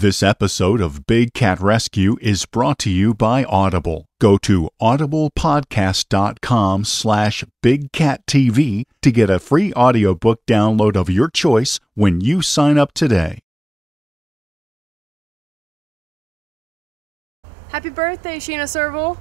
This episode of Big Cat Rescue is brought to you by Audible. Go to audiblepodcast.com/BigCatTV to get a free audiobook download of your choice when you sign up today. Happy birthday, Sheena Serval.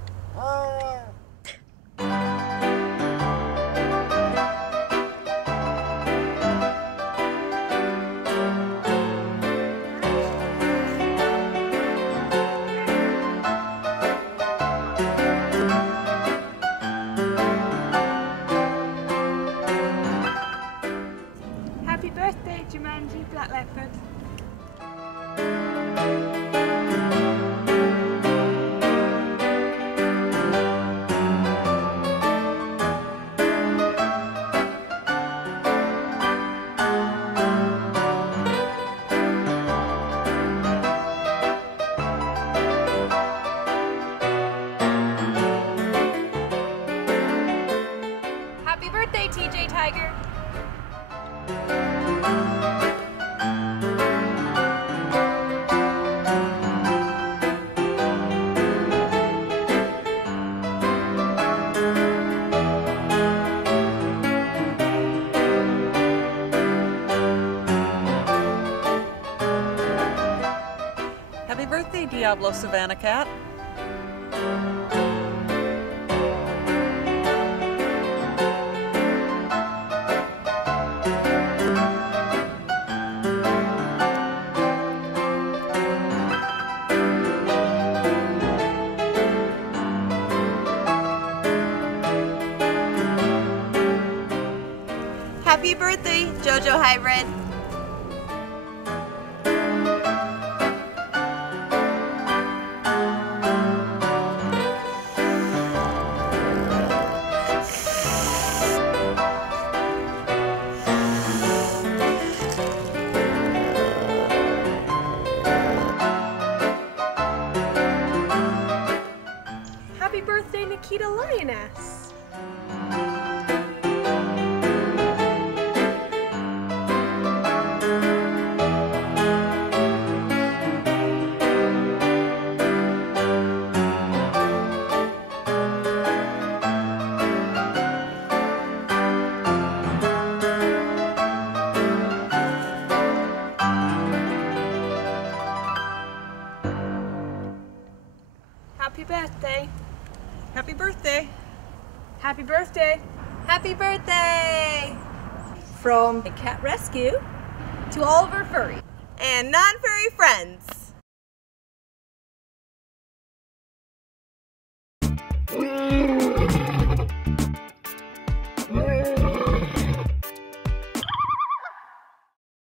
Happy birthday, Jumanji Black Leopard. Happy birthday, TJ Tiger. Happy birthday, Diablo Savannah Cat. Happy birthday, JoJo Hybrid. Happy birthday, Nikita Lioness. Happy birthday. Happy birthday. Happy birthday. Happy birthday! From Big Cat Rescue To all of our furry and non-furry friends.